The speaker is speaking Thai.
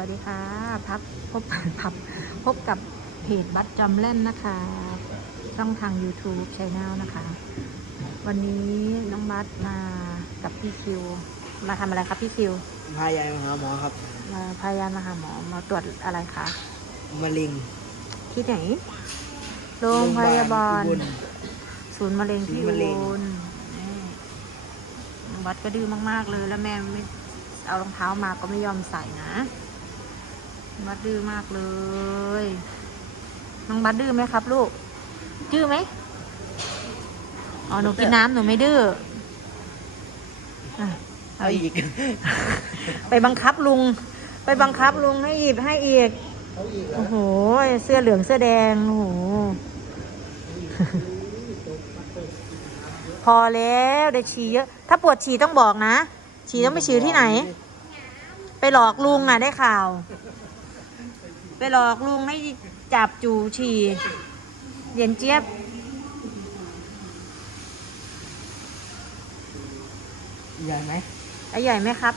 วัสดีค่ะพับพบพับพบกับเพจบัตรจำเล่นนะคะ ช่องทาง YouTube c h anel นะคะ วันนี้น้องบัตมากับพี่คิว มาทำอะไรครับพี่คิว พายายมาหาหมอครับ มาพยายามมาหาหมอมาตรวจอะไรคะมะเร็งที่ไหน โรงพยาบาลอุบลศูนย์มะเร็งที่ศูอุนย์มะเร็งบลนี่น้องบัตก็ดื้อมาก ๆ เลย แล้วแม่ไม่เอารองเท้ามาก็ไม่ยอมใส่นะน้อง บัตดื้อมากเลย น้องบัตดื้อไหมครับ ลูก ดื้อไหมอ๋อหนูกินน้ำหนูไม่ดื้ออะเอาอีก ไปบังคับลุง ไปบังคับลุงให้หยิบให้อีกเอาอีกเหรอโอ้โห เสื้อเหลืองเสื้อแดง โอ้โห พอแล้วได้ฉี่เยอะ ถ้าปวดฉี่ต้องบอกนะ ฉี่ต้องไปฉี่ที่ไหน ไปหลอกลุงอะได้ข่าว ไปหลอกลุงให้จับจูฉี่เย็นเจี๊ยบ ใหญ่ไหมไอ้ใหญ่ไหมครับ